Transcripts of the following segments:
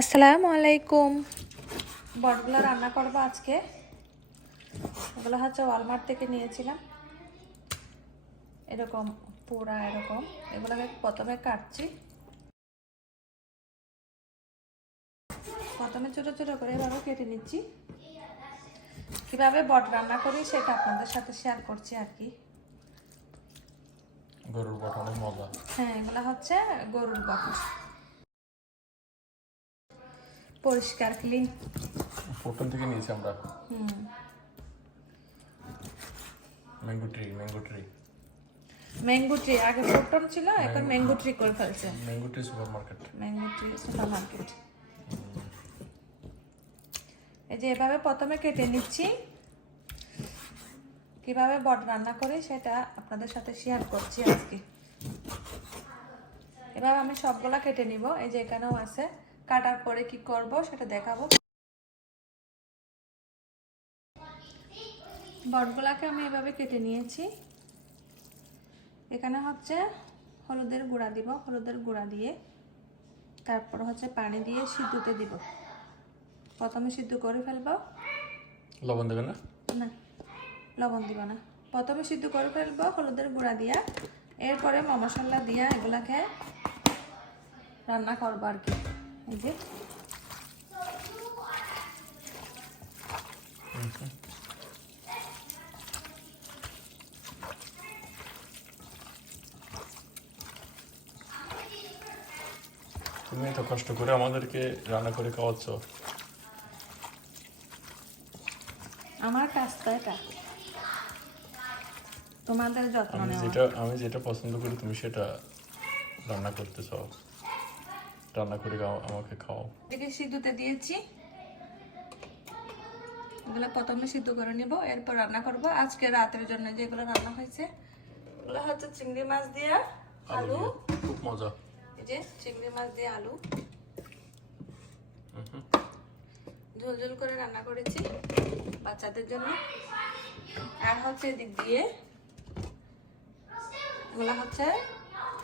আসসালামু আলাইকুম। বটগুলো রান্না করব আজকে। এগুলো হচ্ছে ওয়ালমার্ট থেকে নিয়েছিলাম। এরকম পোড়া এরকম। এগুলোকে প্রথমে কাটছি। প্রথমে ছোটো ছোটো করে এভাবে কেটে নিচ্ছি। কীভাবে বট রান্না করি সেটা আপনাদের সাথে শেয়ার করছি আর কি। গরুর বট অনেক মজা। হ্যাঁ এগুলো হচ্ছে গরুর বট। পরিষ্কার ক্লিন ফোরটন থেকে নিয়েছি আমরা। হুম। Mango tree mango tree mango tree আগে ফোরটন ছিল এখন ম্যাঙ্গো ট্রি করে ফেলছে। Mango tree super market mango tree super market এই যে এভাবে প্রথমে কেটে নিচ্ছি। কীভাবে বট রান্না করি সেটা আপনাদের সাথে শেয়ার করছি আজকে। এভাবে আমি সবগুলা কেটে নিব এই যে এখানেও আছে। কাটার পরে কি করব সেটা দেখাবো। বটগুলাকে আমি এভাবে কেটে নিয়েছি। এখানে হচ্ছে হলুদের গুঁড়া দিব হলুদের গুঁড়া দিয়ে তারপর হচ্ছে পানি দিয়ে সিদ্ধতে দিব। প্রথমে সিদ্ধ করে ফেলব। লবণ দেবে না? না লবণ দিব না। প্রথমে সিদ্ধ করে ফেলব হলুদের গুঁড়া দিয়া। এরপরে মশলা দিয়া এগুলাকে রান্না করব আর কি। যে তুমি এত কষ্ট করে আমাদেরকে রান্না করে খাওয়াচ্ছ। আমার কাজটা এটা। তোমাদের যত্ন আমি যেটা আমি যেটা পছন্দ করি তুমি সেটা রান্না করতে চাও। রান্না করে আমাকে খাও। এদিকে সিদ্ধতে দিয়েছি। এগুলো প্রথমে সিদ্ধ করে নিব এরপর রান্না করব। আজকে রাতের জন্য যেগুলো রান্না হয়েছে এগুলো হচ্ছে চিংড়ি মাছ দিয়ে আলু খুব মজা। এই যে চিংড়ি মাছ দিয়ে আলু। ঝোল ঝোল করে রান্না করেছি বাচ্চাদের জন্য। আর হচ্ছে এদিক দিয়ে এগুলো হচ্ছে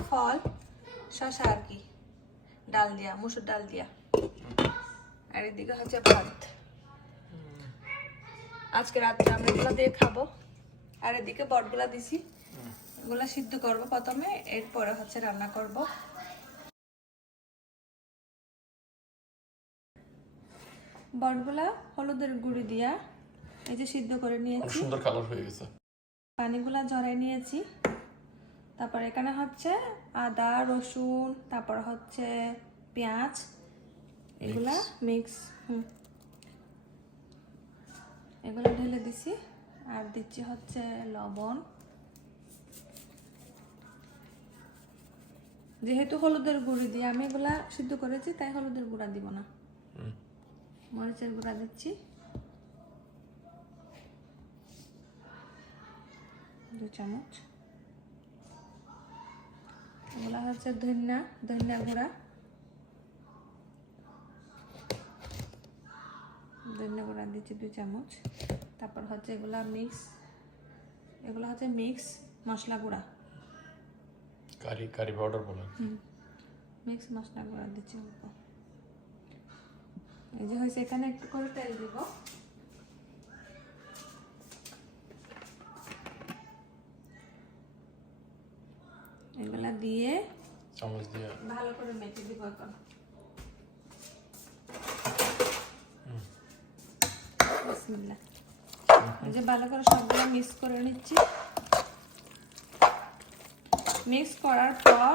ফল শশা আর কি। ডাল দিয়া মুসুর ডাল দিয়া। আর এদিকে হচ্ছে ভাত। আজকে রাত্রে আমরা এগুলো দিয়ে খাব। আর এদিকে বটগুলা দিছি। এগুলা সিদ্ধ করব প্রথমে এরপরে হচ্ছে রান্না করব। বটগুলা হলুদের গুঁড়ি দিয়া এই যে সিদ্ধ করে নিয়েছি। সুন্দর কালার হয়ে গেছে। পানিগুলা ঝরাই নিয়েছি। তারপর এখানে হচ্ছে আদা রসুন তারপর হচ্ছে পেঁয়াজ এগুলা মিক্স হুম। এগুলো ঢেলে দিছি আর দিচ্ছি হচ্ছে লবণ। যেহেতু হলুদের গুঁড়ি দিয়ে আমি এগুলা সিদ্ধ করেছি তাই হলুদের গুঁড়া দিব না। মরিচের গুঁড়া দিচ্ছি। দু চামচ। এগুলা হচ্ছে ধনিয়া ধনিয়া গুঁড়া। ধনিয়া গুঁড়া দিচ্ছি দু চামচ। তারপর হচ্ছে এগুলা মিক্স এগুলো হচ্ছে মিক্স মশলা গুঁড়া। কারি কারি পাউডার বলে। মিক্স মশলা গুঁড়া দিচ্ছি অল্প। এই যে হয়েছে এখানে একটু করে তেল দিব। দিয়ে চামচ দিয়ে। ভালো করে মেখে দিব এখন। বিসমিল্লাহ। যে ভালো করে সবগুলো মিক্স করে নিচ্ছি। মিক্স করার পর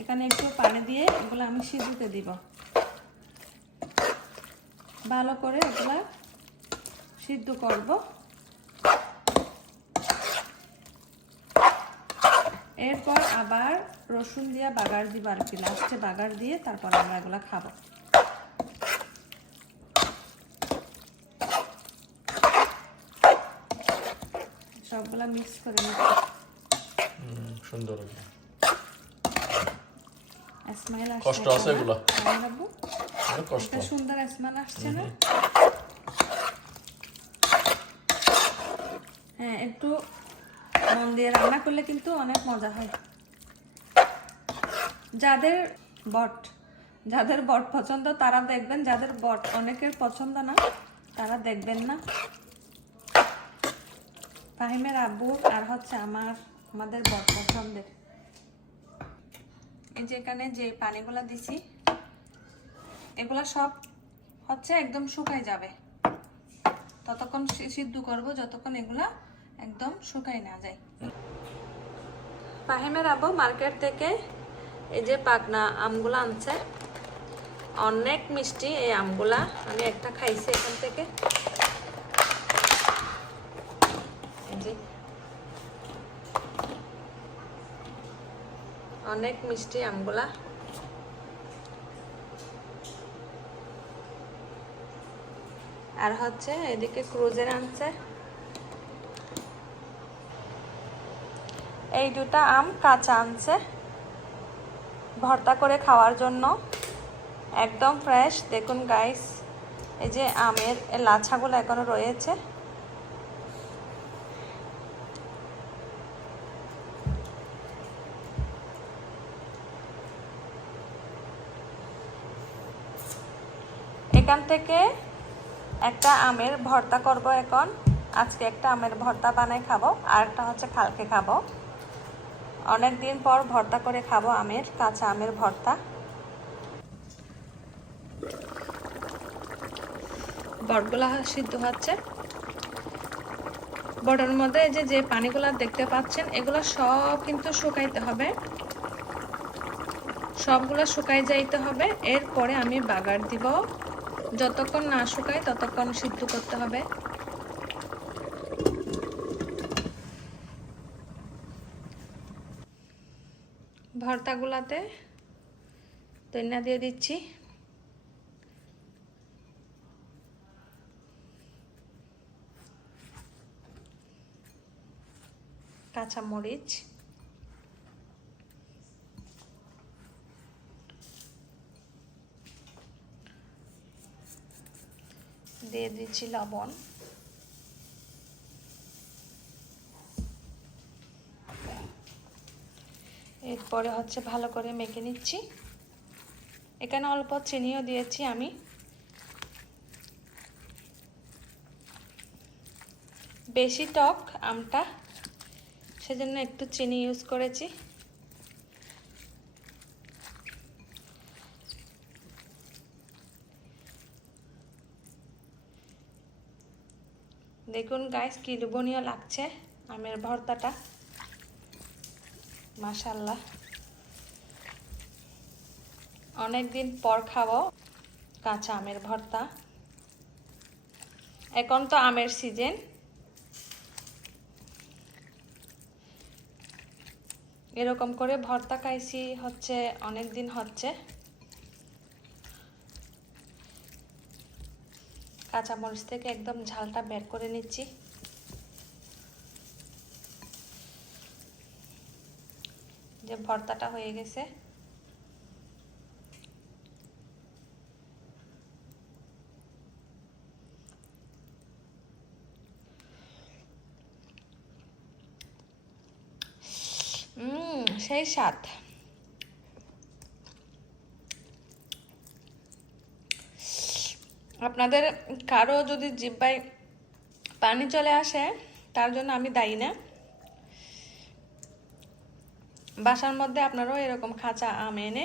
এখানে একটু পানি দিয়ে এগুলো আমি সিদ্ধতে দিব। ভালো করে এগুলা সিদ্ধ করব। এরপর আবার রসুন দিয়ে বাগার দিব আর কি। লাস্টে বাগার দিয়ে তারপর আমরা এগুলা খাব। সবগুলা মিক্স করে নিচ্ছি। সুন্দর আসছে কষ্ট আছে এগুলা? কষ্ট। সুন্দর আসছে না? হ্যাঁ একটু মন দিয়ে রান্না করলে কিন্তু অনেক মজা হয়। যাদের বট যাদের বট পছন্দ, তারা দেখবেন, যাদের বট অনেকের পছন্দ না, তারা দেখবেন না। ফাহিমের আব্বু আর হচ্ছে আমার, আমাদের বট পছন্দের। এই যে এখানে যে পানিগুলো দিছি, এগুলা সব হচ্ছে একদম শুকাই যাবে। ততক্ষণ সিদ্ধ করব, যতক্ষণ এগুলা একদম শুকাই না যায়। ফাহিমের আব্বু মার্কেট থেকে এই যে পাকনা আমগুলা আনছে, অনেক মিষ্টি এই আমগুলা। আমি একটা খাইছি এখান থেকে। অনেক মিষ্টি আমগুলা। আর হচ্ছে এদিকে ক্রুজের আনছে। এই দুটা আম কাঁচা আনছে। ভর্তা করে খাওয়ার জন্য। একদম ফ্রেশ দেখুন গাইস এই যে আমের লাছাগুলো এখনও রয়েছে। এখান থেকে একটা আমের ভর্তা করব এখন। আজকে একটা আমের ভর্তা বানাই খাব, আর একটা হচ্ছে কালকে খাব। অনেক দিন পর ভর্তা করে খাব আমের, কাঁচা আমের ভর্তা। বটগুলা সিদ্ধ হচ্ছে। বটের মধ্যে যে যে পানিগুলা দেখতে পাচ্ছেন, এগুলো সব কিন্তু শুকাইতে হবে। সবগুলো শুকাই যাইতে হবে। এরপরে আমি বাগার দিব। যতক্ষণ না শুকায় ততক্ষণ সিদ্ধ করতে হবে। ভর্তাগুলাতে তৈনা দিয়ে দিচ্ছি। কাঁচা মরিচ। দিয়ে দিচ্ছি লবণ। এরপরে হচ্ছে ভালো করে মেখে নিচ্ছি। এখানে অল্প চিনিও দিয়েছি আমি। বেশি টক আমটা, সেজন্য একটু চিনি ইউজ করেছি। দেখুন গাইস কি লোভনীয় লাগছে আমের ভর্তাটা। মাশাল্লাহ অনেক দিন পর খাব কাঁচা আমের ভর্তা। এখন তো আমের সিজন। এরকম করে ভর্তা খাইছি হচ্ছে অনেক দিন হচ্ছে। কাঁচামরিচ থেকে একদম ঝালটা বের করে নিচ্ছি। যে ভর্তাটা হয়ে গেছে। সেই স্বাদ। আপনাদের কারও যদি জিব্বায় পানি চলে আসে, তার জন্য আমি দায়ী না। বাসার মধ্যে আপনারাও এরকম খাঁচা আম এনে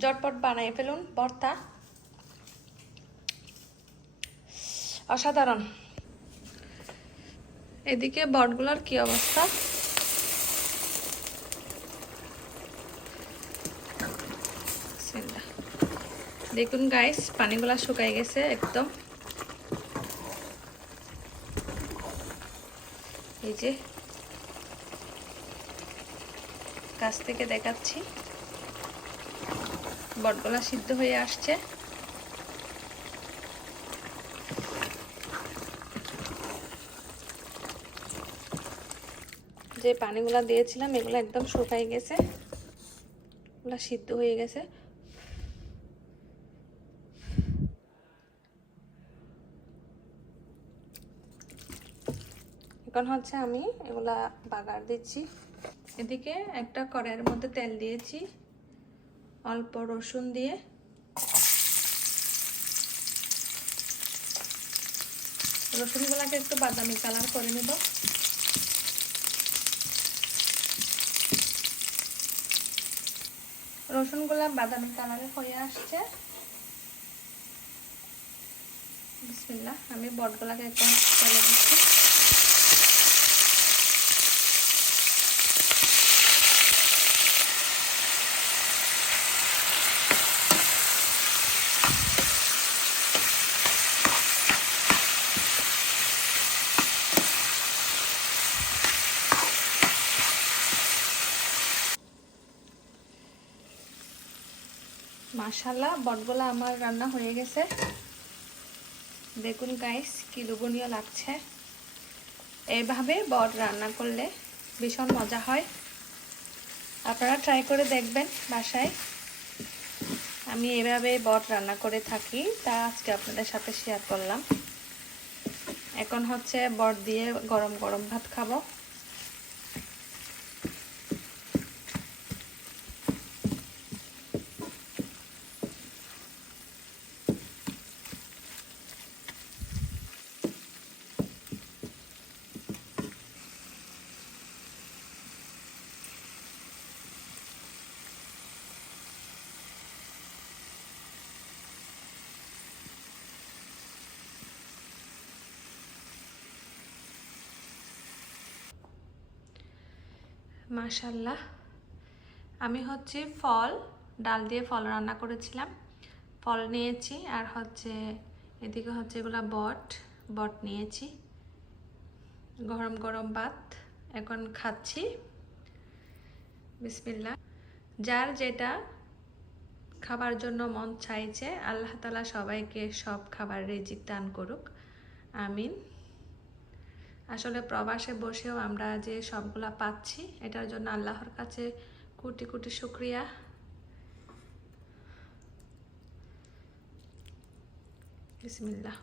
জটপট বানিয়ে ফেলুন, ভর্তা। অসাধারণ। এদিকে বটগুলোর কি অবস্থা? দেখুন গাইস পানিগুলা শুকাই গেছে একদম। এই যে কাছ থেকে দেখাচ্ছি। বটগলা সিদ্ধ হয়ে আসছে। যে পানিগুলা দিয়েছিলাম, এগুলো একদম শুকাই গেছে। এগুলো সিদ্ধ হয়ে গেছে। এখন হচ্ছে আমি এগুলা বাগার দিচ্ছি। এদিকে একটা কড়াইয়ের মধ্যে তেল দিয়েছি, অল্প রসুন দিয়ে। রসুনগুলোকে একটু বাদামি কালার করে নেব। রসুনগুলা বাদামি কালারে হয়ে আসছে। বিসমিল্লাহ, আমি বটগুলাকে একটু তেলে দিচ্ছি। মাশাল্লাহ বটগুলা আমার রান্না হয়ে গেছে। দেখুন গাইস কি লোভনীয় লাগছে। এইভাবে বট রান্না করলে ভীষণ মজা হয়। আপনারা ট্রাই করে দেখবেন বাসায়। আমি এভাবে বট রান্না করে থাকি, তা আজকে আপনাদের সাথে শেয়ার করলাম। এখন হচ্ছে বট দিয়ে গরম গরম ভাত খাব। মাশাল্লাহ আমি হচ্ছে ফল, ডাল দিয়ে ফল রান্না করেছিলাম। ফল নিয়েছি আর হচ্ছে এদিকে হচ্ছে এগুলা বট বট নিয়েছি। গরম গরম ভাত এখন খাচ্ছি। বিসমিল্লা যার যেটা খাবার জন্য মন চাইছে, আল্লাহ তালা সবাইকে সব খাবার রেজিক দান করুক। আমিন। আসলে প্রবাসে বসেও আমরা যে সবগুলা পাচ্ছি, এটার জন্য আল্লাহর কাছে কোটি কোটি শুক্রিয়া। বিসমিল্লাহ।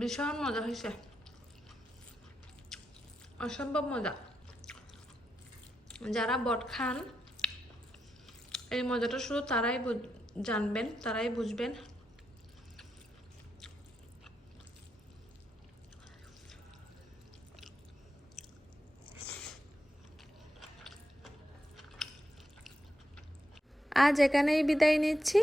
ভীষণ মজা হয়েছে। অসম্ভব মজা। যারা বট খান এই মজাটা শুধু তারাই জানবেন তারাই বুঝবেন। আজ এখানেই বিদায় নিচ্ছি।